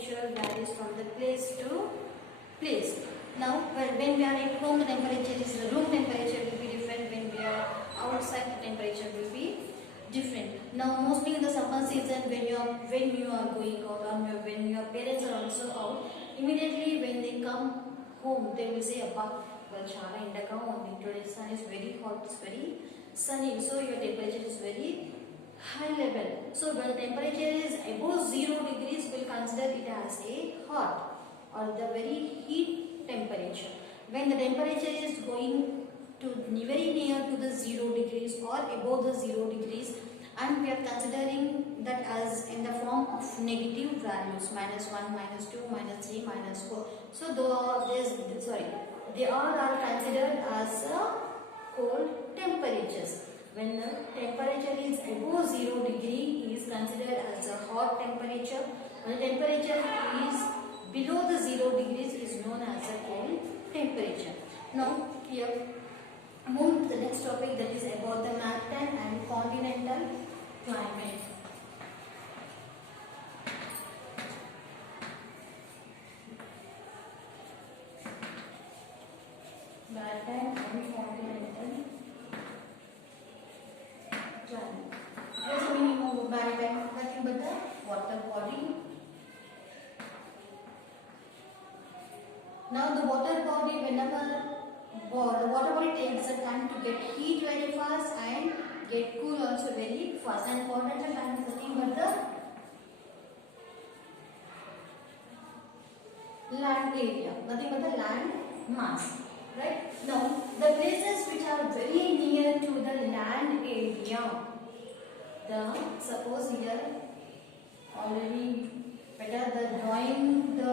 temperature varies from the place to place. Now, when we are at home, the temperature is the room temperature will be different. When we are outside, the temperature will be different. Now, mostly in the summer season, when you are going out, or when your parents are also out, immediately when they come home, they will say, "Appa, well, chala endaga undi. Today's sun is very hot. It's very sunny. So your temperature is very high level." So when the temperature is above 0 degrees, we'll consider it as a hot or the very heat temperature. When the temperature is going to very near to the 0 degrees or above the 0 degrees, and we are considering that as in the form of negative values, -1, -2, -3, -4. So they are all considered as cold temperatures. When the temperature is above 0 degree, it is considered as a hot temperature. When the temperature is below the 0 degrees, is known as a cold temperature. Now here move to the next topic, that is about the maritime and continental climate. Maritime and continental climate. What's the meaning of maritime? Nothing but the water body. Now the water body, whenever the water body takes the time to get heat very fast and get cool also very fast. And continental time is nothing but the land area, nothing but the land mass. Right? Now the places which are very near to the land area, suppose here already better the drawing the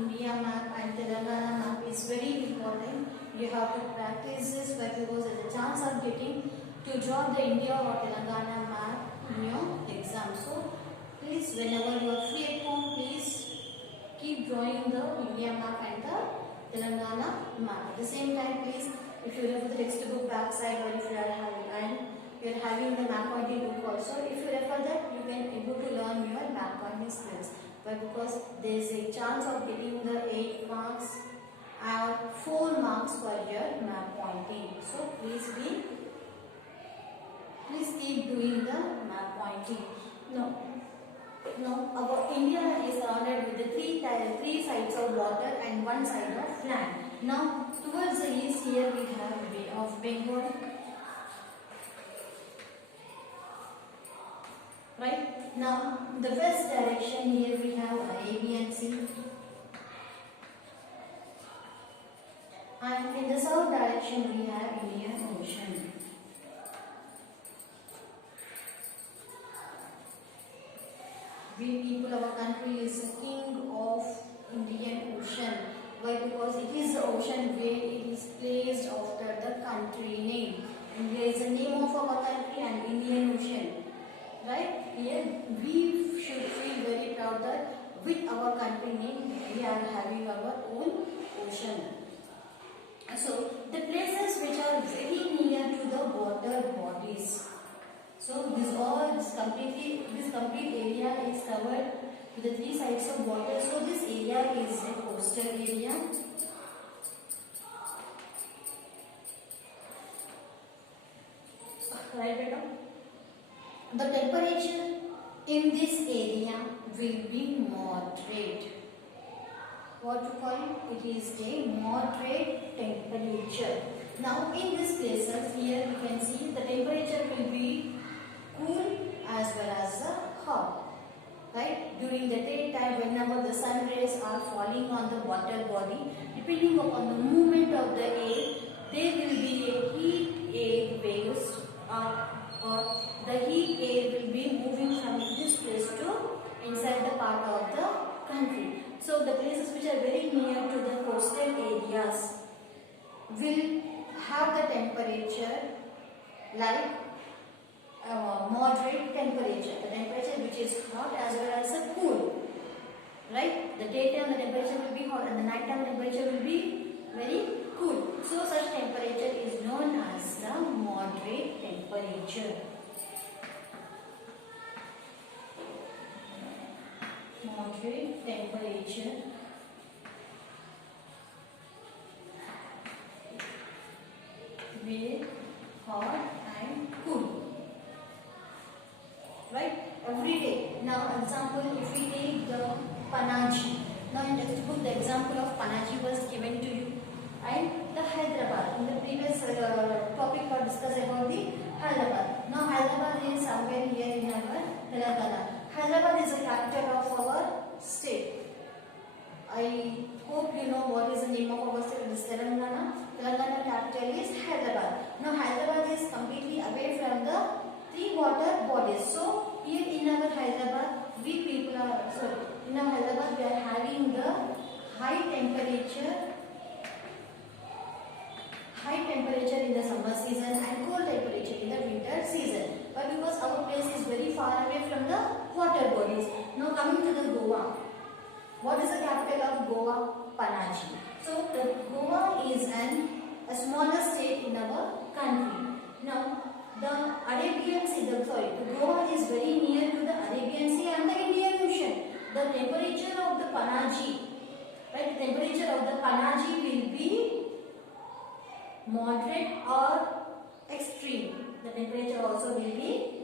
India map and Telangana map is very important. You have to practice this because there is a chance of getting to draw the India or Telangana map in your exam. So please, whenever you are free at home, please keep drawing the India map and the Telangana map. At the same time, please, if you refer the textbook backside, or if you are having the map pointing book also, if you refer that, you can able to learn your map pointing skills. But because there is a chance of getting the 8 marks and 4 marks for your map pointing. So please keep doing the map pointing. Now our India is surrounded with the three sides of water and 1 side of land. Now towards the east here we have Bay of Bengal. Right? Now the west direction here we have Arabian Sea. And in the south direction we have Indian Ocean. We people, our country is the king of Indian Ocean. Why? Because it is the ocean where it is placed after the country name. And there is the name of our country and Indian Ocean. Right? Here we should feel very proud that with our country name we are having our own ocean. So the places which are very near to the water bodies. So this complete area is covered with the 3 sides of water. So this area is a coastal area. Right, beta? The temperature in this area will be moderate. What to call it? It is a moderate temperature. Now in these places here we can see the temperature will be cool as well as hot. Right? During the daytime, whenever the sun rays are falling on the water body, depending upon the movement of the air, there will be a heat air waves or the heat air will be moving from this place to inside the part of the country. So the places which are very near to the coastal areas will have the temperature like moderate temperature, the temperature which is hot as well as cool. Right? The daytime the temperature will be hot and the nighttime temperature will be very cool. So such temperature is known as the moderate temperature. Moderate moderate temperature with hot and cool. Right? Every day. Now example, if we take the Panaji. Now in textbook the example of Panaji was given to you. And the Hyderabad. In the previous topic we discussed about the Hyderabad. Now Hyderabad is somewhere here in our Telangana. Hyderabad is the capital of our state. I hope you know what is the name of our state. It is Telangana. Telangana capital is Hyderabad. Now Hyderabad is completely away from the three water bodies. So here in our Hyderabad, we are having the high temperature in the summer season and cold temperature in the winter season. But because our place is very far away from the water bodies. Now coming to the Goa. What is the capital of Goa? Panaji. So the Goa is a smaller state in our country. Now the Arabian Sea, the Goa is very near to the Arabian Sea and the Indian Ocean. The temperature of the Panaji, right? The temperature of the Panaji will be moderate or extreme. The temperature also will be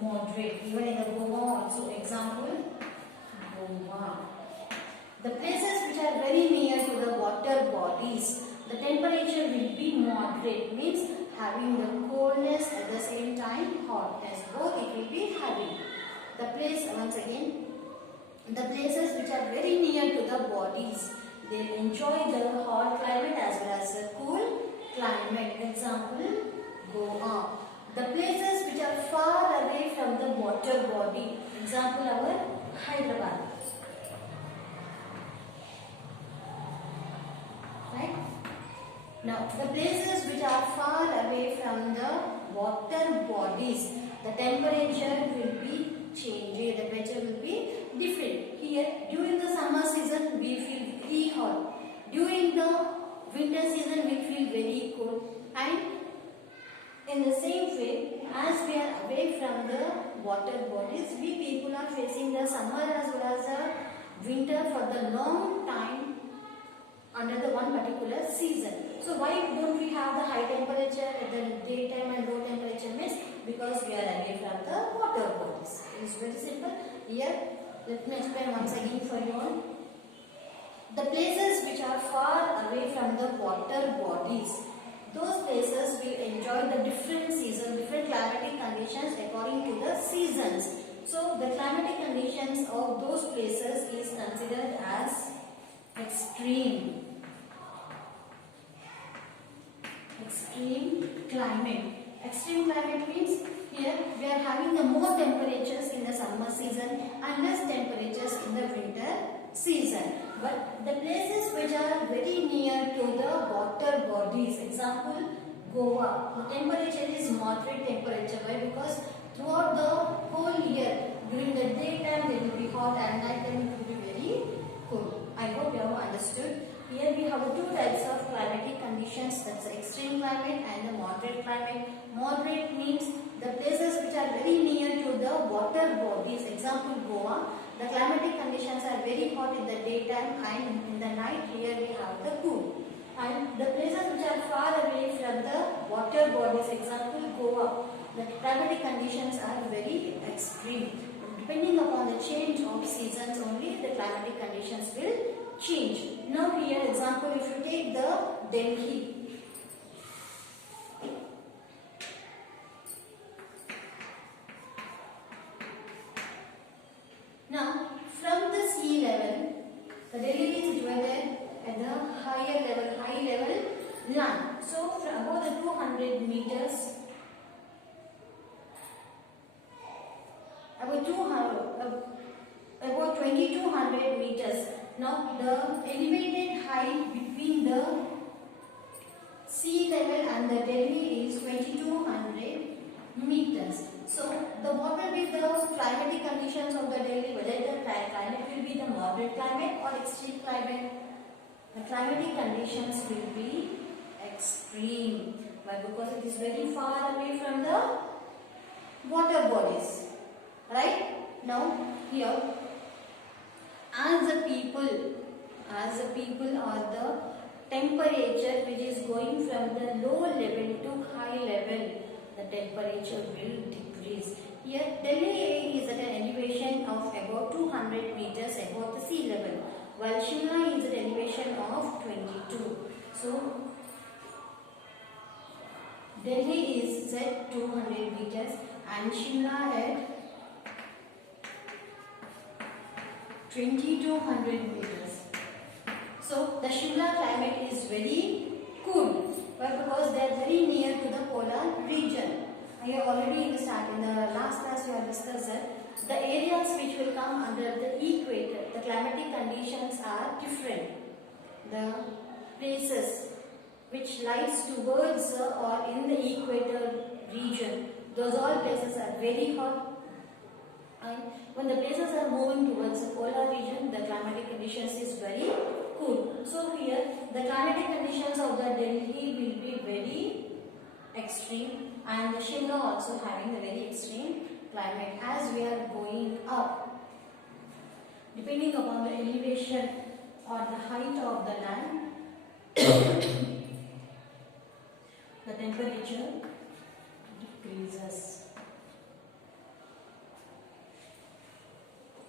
moderate. Even in the Goa also. Example, Goa. The places which are very near to the water bodies, the temperature will be moderate. Means having the coldness at the same time hotness. Both it will be having. The place, once again, the places which are very near to the bodies, they enjoy the hot climate as well as the cool climate. Example, Goa. The places which are far away from the water body. Example, our Hyderabad. Right? Now, the places which are far away from the water bodies, the temperature will be changing. The temperature will be different. Here, during the summer season, we feel very hot. During the winter season, we feel very cold. And in the same way, as we are away from the water bodies, we people are facing the summer as well as the winter for the long time under the one particular season. So why don't we have the high temperature at the daytime and low temperature? Means because we are away from the water bodies. It is very simple. Here, let me explain once again for you all. The places which are far away from the water bodies, those places will enjoy the different seasons, different climatic conditions according to the seasons. So the climatic conditions of those places is considered as extreme. Extreme climate. Extreme climate means here we are having the more temperatures in the summer season and less temperatures in the winter season. But the places which are very near to the water bodies, example Goa, the temperature is moderate temperature. Why? Because throughout the whole year, during the daytime it will be hot and night time it will be very cool. I hope you have understood. Here we have two types of climatic conditions, that's the extreme climate and the moderate climate. Moderate means the places which are very near to the water bodies, example Goa, the climatic conditions are very hot in the daytime and in the night here we have the cool. And the places which are far away from the water bodies, example Goa, the climatic conditions are very extreme. Depending upon the change of seasons only, the climatic conditions will change. Now here example, if you take the Delhi. Now from the sea level, the Delhi is situated at the high level land. So from above the 200 meters, about 2200 meters. Now the elevated height between the sea level and the Delhi is 2200 meters. So the what will be the climatic conditions of the Delhi? Whether the climate will be the moderate climate or extreme climate? The climatic conditions will be extreme. Why? Because it is very far away from the water bodies. Right? Now here as the people or the temperature which is going from the low level to high level, the temperature will decrease. Here Delhi is at an elevation of about 200 meters above the sea level, while Shimla is at an elevation of 22. So Delhi is at 200 meters and Shimla at 2200 meters. So the Shimla climate is very cool. Why? Because they are very near to the polar region. I have already in the last class we have discussed that the areas which will come under the equator, the climatic conditions are different. The places which lies towards or in the equator region, those all places are very hot. And when the places are moving towards the polar region, the climatic conditions is very cool. So here the climatic conditions of the Delhi will be very extreme and the Shimla also having a very extreme climate. As we are going up, depending upon the elevation or the height of the land, the temperature decreases.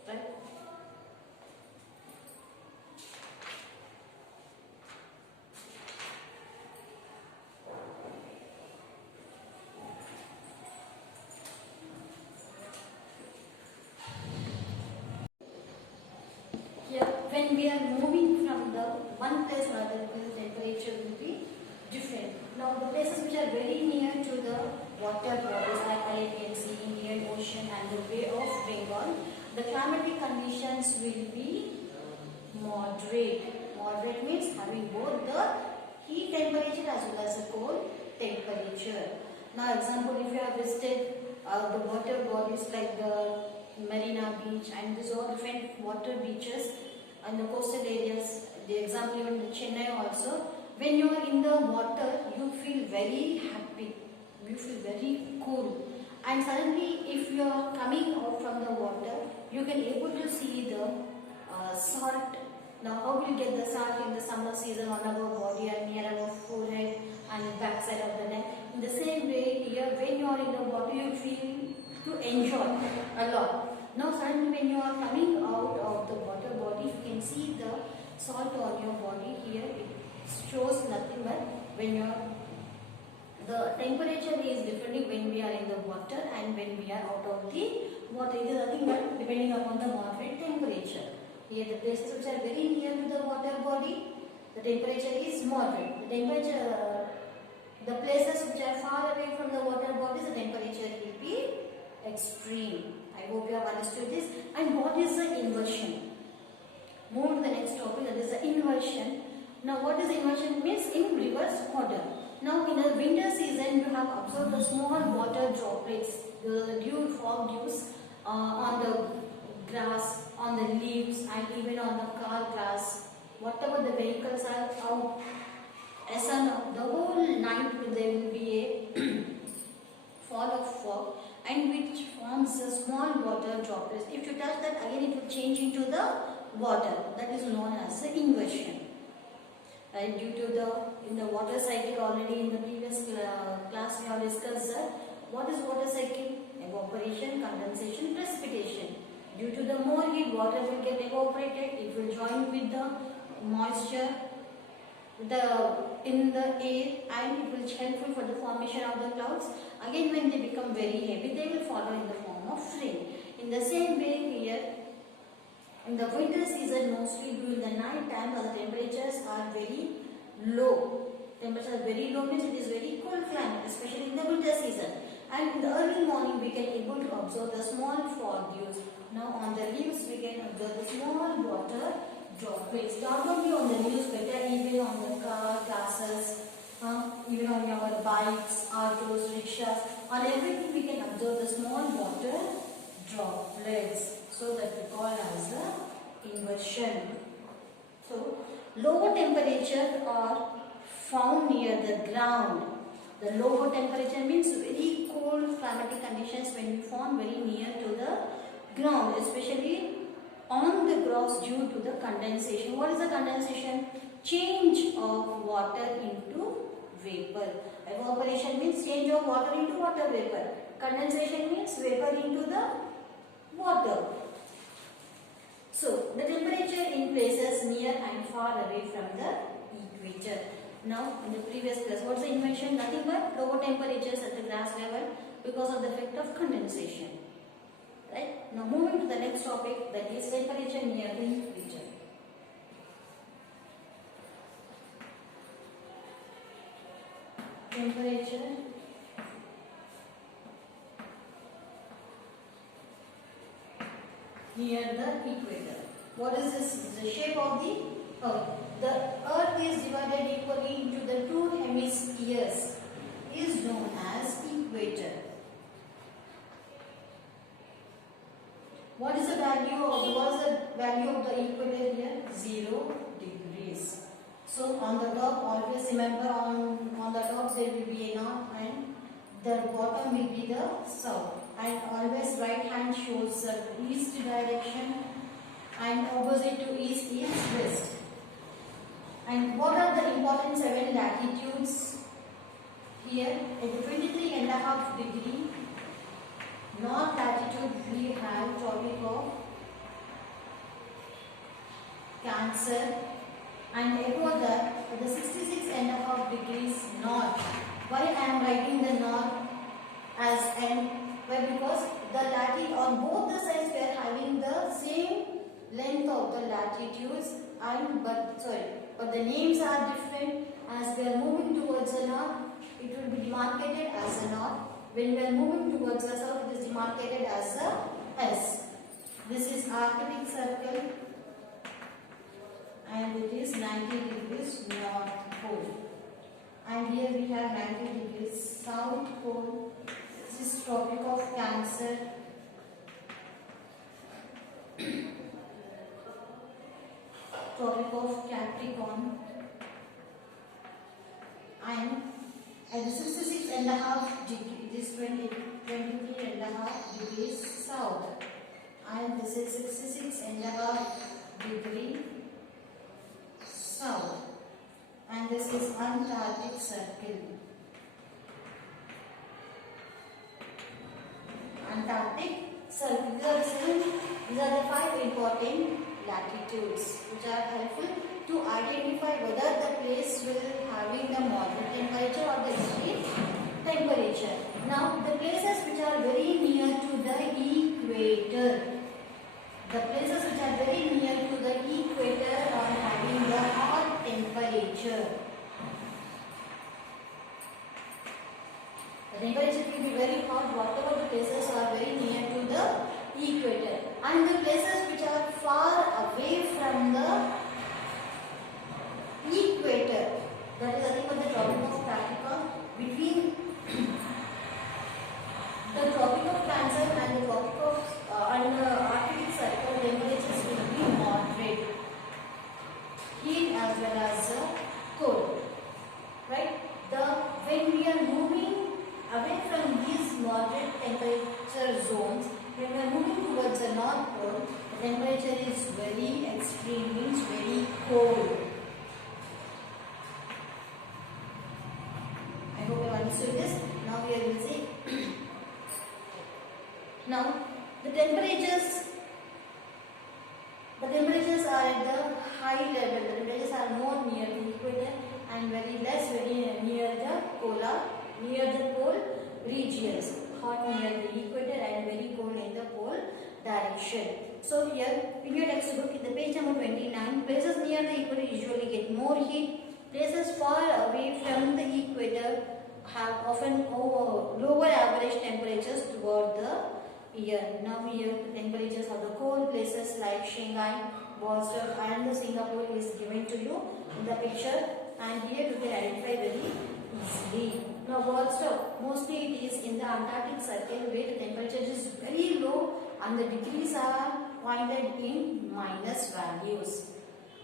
Right? Here, when we are moving from the one place to another place, temperature will be different. Now, the places which are very near to the water bodies like Arabian Sea, Indian Ocean and the Bay of Bengal, the climatic conditions will be moderate. Moderate means having both the heat temperature as well as the cold temperature. Now, example, if you have visited the water bodies like the Marina Beach and these all different water beaches and the coastal areas, the example even in Chennai also, when you are in the water, you feel very happy, you feel very cool. And suddenly, if you are coming out from the water, you can able to see the salt. Now, how will you get the salt in the summer season on our body and near our forehead and backside of the neck? In the same way, here when you are in the water, you feel to enjoy a lot. Now, suddenly when you are coming out of the water body, you can see the salt on your body here. It shows nothing but when you are the temperature is differently when we are in the water and when we are out of the water. It is nothing but depending upon the moderate temperature. Here the places which are very near to the water body, the temperature is moderate. The places which are far away from the water bodies, the temperature will be extreme. I hope you have understood this. And what is the inversion? Move to the next topic, that is the inversion. Now what is inversion means? In reverse order. Now in the winter season, you have observed the small water droplets, the fog dews on the grass, on the leaves and even on the car glass. Whatever the vehicles are out, the whole night there will be a fall of fog and which forms a small water droplets. If you touch that, again it will change into the water. That is known as the inversion. Due to in the water cycle, already in the previous class we have discussed that what is water cycle? Evaporation, condensation, precipitation. Due to the more heat, water will get evaporated, it will join with the moisture in the air and it will be helpful for the formation of the clouds. Again when they become very heavy, they will follow in the form of rain. In the same way here, in the winter season, mostly during the night time, the temperatures are very low. Temperatures are very low means it is very cool climate, especially in the winter season. And in the early morning, we can able to observe the small fog dews. Now on the leaves, we can observe the small water droplets. Not only on the leaves, but even on the car, classes, even on our bikes, autos, rickshaws, on everything we can observe the small water droplets. So that we call as the inversion. So lower temperature are found near the ground. The lower temperature means very cold climatic conditions when we found very near to the ground, especially on the ground. loss due to the condensation. What is the condensation? Change of water into vapor. Evaporation means change of water into water vapor. Condensation means vapor into the water. So, the temperature in places near and far away from the equator. Now, in the previous class, what's the invention? Nothing but lower temperatures at the grass level because of the effect of condensation. Right? Now, moving to the next topic, that is temperature near the equator. Temperature near the equator. What is this? The shape of the Earth. The Earth is divided equally into the two hemispheres, is known as equator. What is the value of the equator here? 0 degrees. So on the top, always remember on the top there will be a north and the bottom will be the south. And always right hand shows the east direction and opposite to east is west. And what are the important 7 latitudes? Here at the 23.5 degree north latitude we have Tropic of Cancer, and above that at the 66.5 degrees north. Why I am writing the north as N? Why? Because the latitude on both the sides we are having the same length of the latitudes, and but the names are different. As we are moving towards the north, it will be demarcated as a north. When we are moving towards the south, it is demarcated as a S. This is Arctic Circle and it is 90 degrees North Pole. And here we have 90 degrees South Pole. This is Tropic of Cancer. Tropic of Capricorn. And at the 66.5 degree, it is 23.5 degrees south, and this is 66.5 degree south, and this is Antarctic Circle. Antarctic Circle. These are the 5 important latitudes which are helpful to identify whether the place will having the moderate temperature or the extreme temperature. Now, the places which are very near to the equator, are having the hot temperature. The temperature will be very hot, whatever the places are very near to the equator, and the places which are far away from the equator, that is nothing but the Tropic of Capricorn. Between the Tropic of Cancer and the Tropic of Arctic Circle, temperatures will be moderate, heat as well as cold. Right? When we are moving away from these moderate temperature zones, when we are moving towards the North Pole, the temperature is very extreme, means very cold. I hope you understood this. Now we will see. Now the temperatures are at the high level. The temperatures are more near the equator and very near the pole regions. Hot near the equator and very cold in the pole direction. So here in your textbook, in the page number 29, places near the equator usually get more heat. Places far away from the equator have often lower average temperatures toward the year. Now here the temperatures of the cold places like Shanghai, Boston and Singapore is given to you in the picture, and here you can identify very easily. Now Vostok, mostly it is in the Antarctic Circle where the temperature is very low and the degrees are pointed in minus values.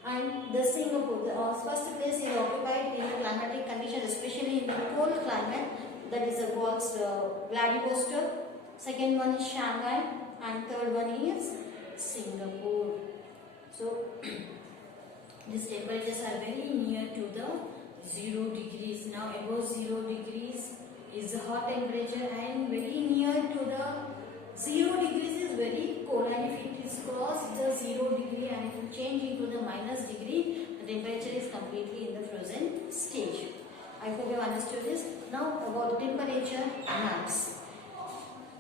And the Singapore, the first place is occupied in the climatic conditions, especially in the cold climate, that is Vladivostok. Second one is Shanghai and third one is Singapore. So these temperatures are very near to the 0 degrees. Now above 0 degrees is the hot temperature, and very near to the 0 degrees is very cold, and if it is crossed the 0 degree and it will change into the minus degree, the temperature is completely in the frozen stage. I hope you understood this. Now about the temperature maps.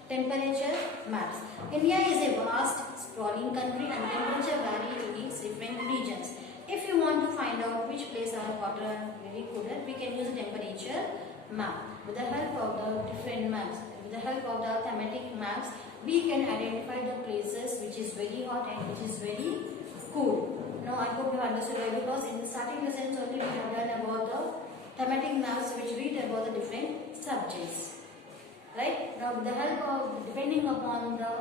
Temperature maps. India is a vast sprawling country and temperature varies in its different regions. If you want to find out which places are hotter and very cooler, we can use a temperature map. With the help of the different maps, with the help of the thematic maps, we can identify the places which is very hot and which is very cool. Now I hope you understood it, because in the starting lessons only we have done about the thematic maps which read about the different subjects. Right? Now with the help of, depending upon the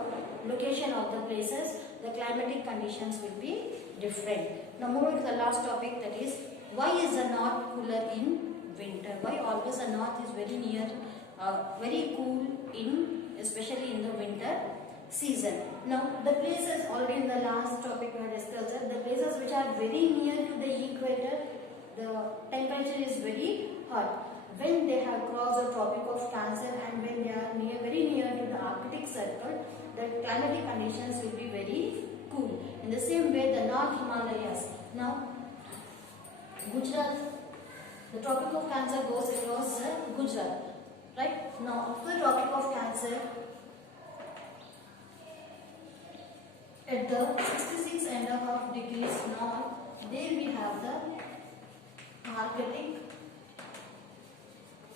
location of the places, the climatic conditions will be different. Now moving to the last topic, that is, why is the north cooler in winter? Why always the north is very near, very cool in, especially in the winter season? Now the places, already in the last topic we had discussed, the places which are very near to the equator, the temperature is very hot. When they have crossed the Tropic of Cancer and when they are very near to the Arctic Circle, the climatic conditions will be very cool. In the same way, the North Himalayas. Now, Gujarat, the Tropic of Cancer goes across Gujarat. Right? Now, after the Tropic of Cancer, at the 66.5 degrees north, there we have the Arctic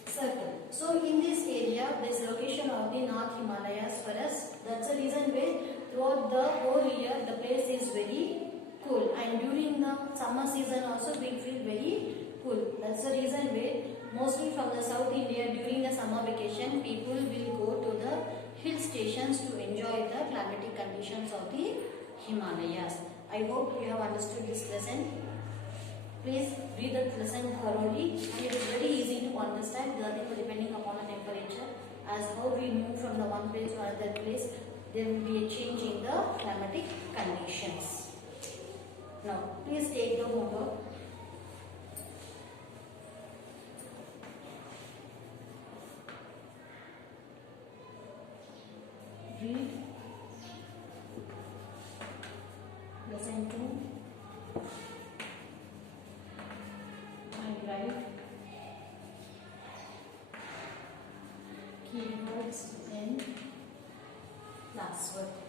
Circle. So in this area, there is location of the North Himalayas for us. That's the reason why throughout the whole year the place is very cool, and during the summer season also we feel very cool. That's the reason why mostly from the South India during the summer vacation people will go to the hill stations to enjoy the climatic conditions of the Himalayas. I hope you have understood this lesson. Please read the lesson thoroughly, and it is very easy to understand, depending upon the temperature. As how we move from the one place to another place, there will be a change in the climatic conditions. Now, please take the homework. Read lesson 2. Write keywords in classwork.